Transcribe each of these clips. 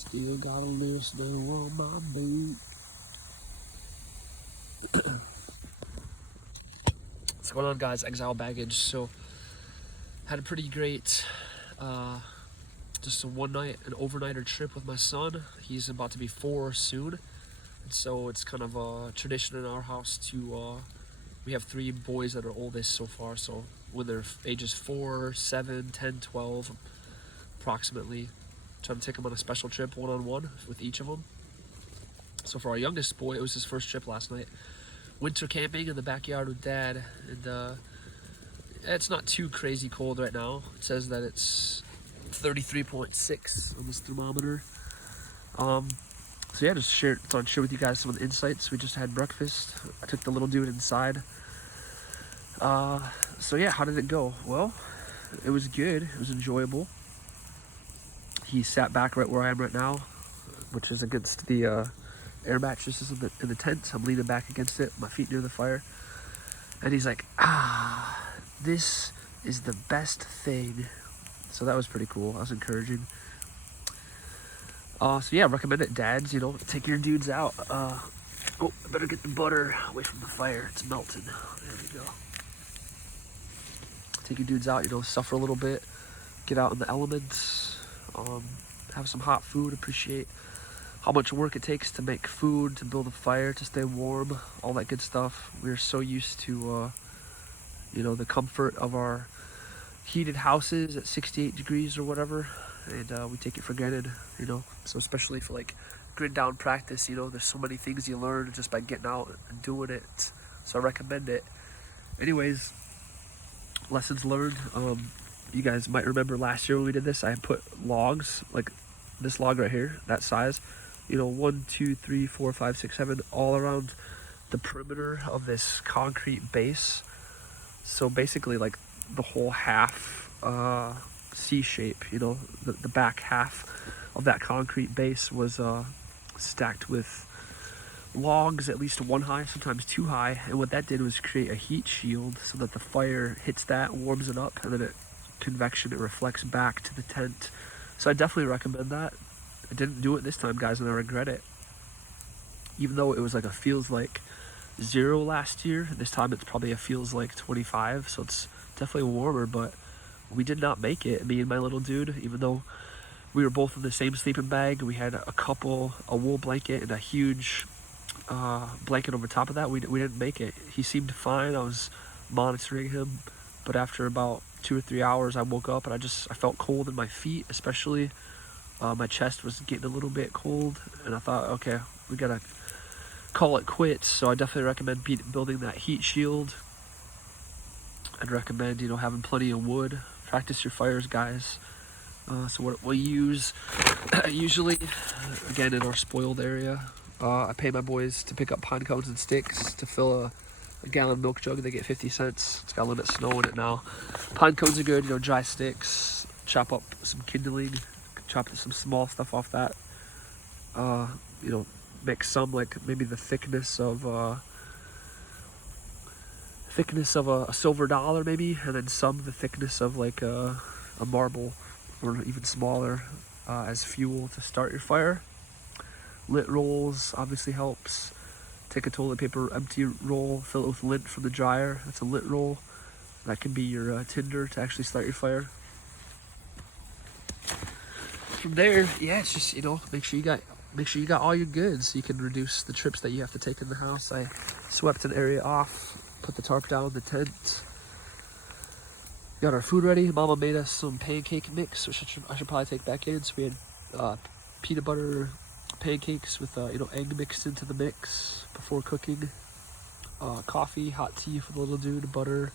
Still got a listener on my boot. What's going on, guys? Exile Baggage. So, had a pretty great, just a one night, an overnighter trip with my son. He's about to be 4 soon. And so it's kind of a tradition in our house to, we have 3 boys that are oldest so far. So when they're ages 4, 7, 10, 12, approximately, trying to take them on a special trip one-on-one with each of them. So for our youngest boy, it was his first trip last night. Winter camping in the backyard with Dad, and it's not too crazy cold right now. It says that it's 33.6 on this thermometer. So yeah, just thought I'd share with you guys some of the insights. We just had breakfast. I took the little dude inside. So yeah, how did it go? Well, it was good. It was enjoyable. He sat back right where I am right now, which is against the air mattresses in the tent. I'm leaning back against it, my feet near the fire. And he's like, this is the best thing. So that was pretty cool. That was encouraging. So yeah, recommend it, dads. Take your dudes out. Oh, I better get the butter away from the fire. It's melting. There we go. Take your dudes out, suffer a little bit. Get out in the elements. Have some hot food. Appreciate how much work it takes to make food, to build a fire, to stay warm, all that good stuff. We're so used to, the comfort of our heated houses at 68 degrees or whatever, and we take it for granted, So especially for like grid down practice, there's so many things you learn just by getting out and doing it. So I recommend it. Anyways, lessons learned. You guys might remember last year when we did this, I put logs, like this log right here, that size, 1, 2, 3, 4, 5, 6, 7, all around the perimeter of this concrete base. So basically like the whole half C shape, the back half of that concrete base was stacked with logs, at least 1 high, sometimes 2 high. And what that did was create a heat shield so that the fire hits that, warms it up, and then it reflects back to the tent. So I definitely recommend that. I didn't do it this time, guys, and I regret it. Even though it was like a feels like 0 last year, this time it's probably a feels like 25, so it's definitely warmer, but we did not make it, me and my little dude. Even though we were both in the same sleeping bag, we had a wool blanket and a huge blanket over top of that. We didn't make it. He seemed fine. I was monitoring him, but after about 2 or 3 hours, I woke up and I felt cold in my feet, especially. My chest was getting a little bit cold, and I thought, okay, we gotta call it quits. So I definitely recommend building that heat shield. I'd recommend, having plenty of wood. Practice your fires, guys. So what we use, usually, again, in our spoiled area, I pay my boys to pick up pine cones and sticks to fill a gallon milk jug. They get 50 cents. It's got a little bit of snow in it now. Pine cones are good, dry sticks. Chop up some kindling. Chop some small stuff off that. Make some like maybe the thickness of a silver dollar, maybe, and then some the thickness of like a marble, or even smaller, as fuel to start your fire. Lint rolls obviously helps. Take a toilet paper empty roll, fill it with lint from the dryer. That's a lint roll. That can be your tinder to actually start your fire. From there, yeah, it's just, make sure you got all your goods so you can reduce the trips that you have to take in the house. I swept an area off, put the tarp down, the tent. Got our food ready. Mama made us some pancake mix, which I should probably take back in. So we had peanut butter pancakes with egg mixed into the mix before cooking. Coffee, hot tea for the little dude, butter.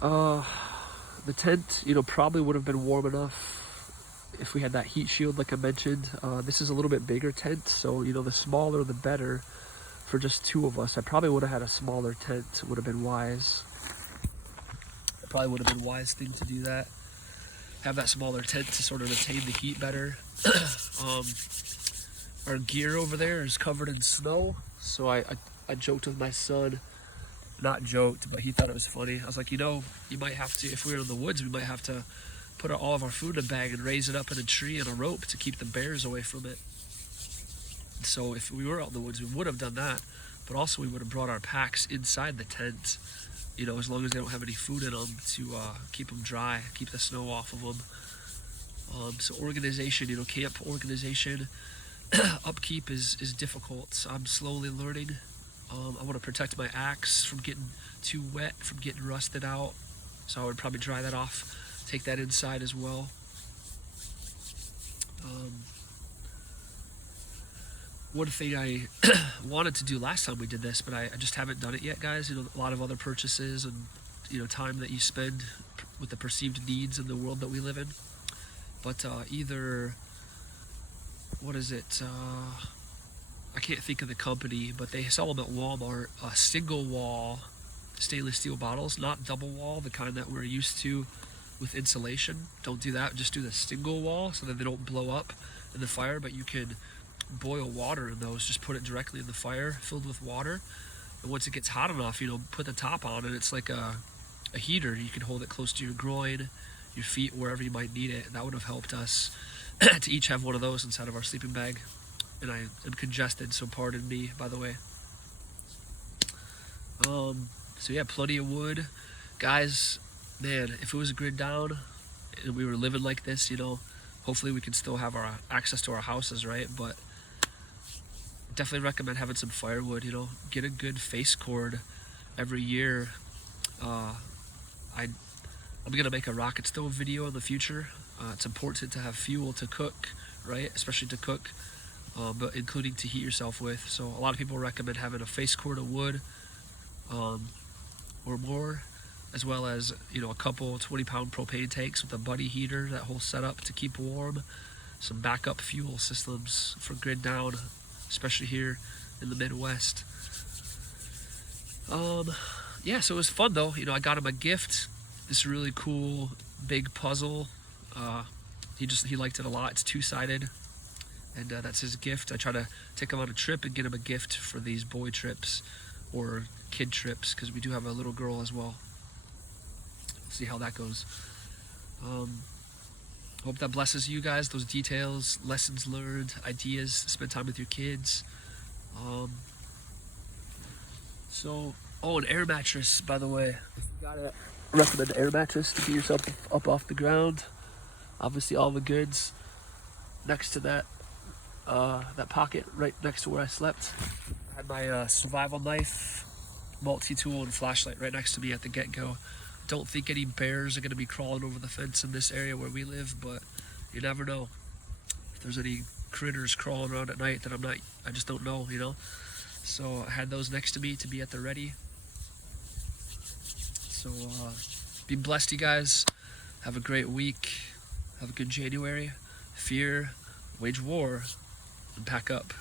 The tent, probably would have been warm enough if we had that heat shield like I mentioned. This is a little bit bigger tent, so the smaller the better for just 2 of us. I probably would have had a smaller tent. It would have been wise. It probably would have been a wise thing to do that. Have that smaller tent to sort of retain the heat better. Our gear over there is covered in snow, so I joked with my son. Not joked, but he thought it was funny. I was like, you might have to, if we were in the woods, we might have to put all of our food in a bag and raise it up in a tree and a rope to keep the bears away from it. So if we were out in the woods, we would have done that, but also we would have brought our packs inside the tent, you know, as long as they don't have any food in them, to keep them dry, keep the snow off of them. So organization, you know, camp organization, upkeep is difficult. I'm slowly learning. I want to protect my axe from getting too wet, from getting rusted out. So I would probably dry that off, take that inside as well. One thing I wanted to do last time we did this, but I just haven't done it yet, guys. You know, a lot of other purchases and, you know, time that you spend with the perceived needs in the world that we live in. But either, what is it? I can't think of the company, but they sell them at Walmart. Single wall stainless steel bottles, not double wall, the kind that we're used to with insulation. Don't do that. Just do the single wall so that they don't blow up in the fire. But you can boil water in those. Just put it directly in the fire, filled with water. And once it gets hot enough, you know, put the top on, and it's like a heater. You can hold it close to your groin, your feet, wherever you might need it. And that would have helped us to each have one of those inside of our sleeping bag. And I am congested, so pardon me, by the way. So yeah, plenty of wood. Guys, man, if it was a grid down and we were living like this, you know, hopefully we can still have our access to our houses, right? But definitely recommend having some firewood, you know. Get a good face cord every year. I'm gonna make a rocket stove video in the future. It's important to have fuel to cook, right? Especially to cook, but including to heat yourself with. So a lot of people recommend having a face cord of wood or more, as well as, you know, a couple 20-pound propane tanks with a buddy heater, that whole setup to keep warm. Some backup fuel systems for grid down, especially here in the Midwest. Yeah, so it was fun though. You know, I got him a gift, this really cool big puzzle. He liked it a lot. It's two-sided, and that's his gift. I try to take him on a trip and get him a gift for these boy trips or kid trips, because we do have a little girl as well. We'll see how that goes. Hope that blesses you guys, those details, lessons learned, ideas, spend time with your kids. An air mattress, by the way. If you gotta recommend an air mattress to get yourself up off the ground. Obviously all the goods next to that pocket right next to where I slept. I had my survival knife, multi-tool, and flashlight right next to me at the get-go. Don't think any bears are going to be crawling over the fence in this area where we live, but you never know. If there's any critters crawling around at night that I just don't know, you know? So I had those next to me to be at the ready. So be blessed, you guys. Have a great week. Have a good January. Fear, wage war, and pack up.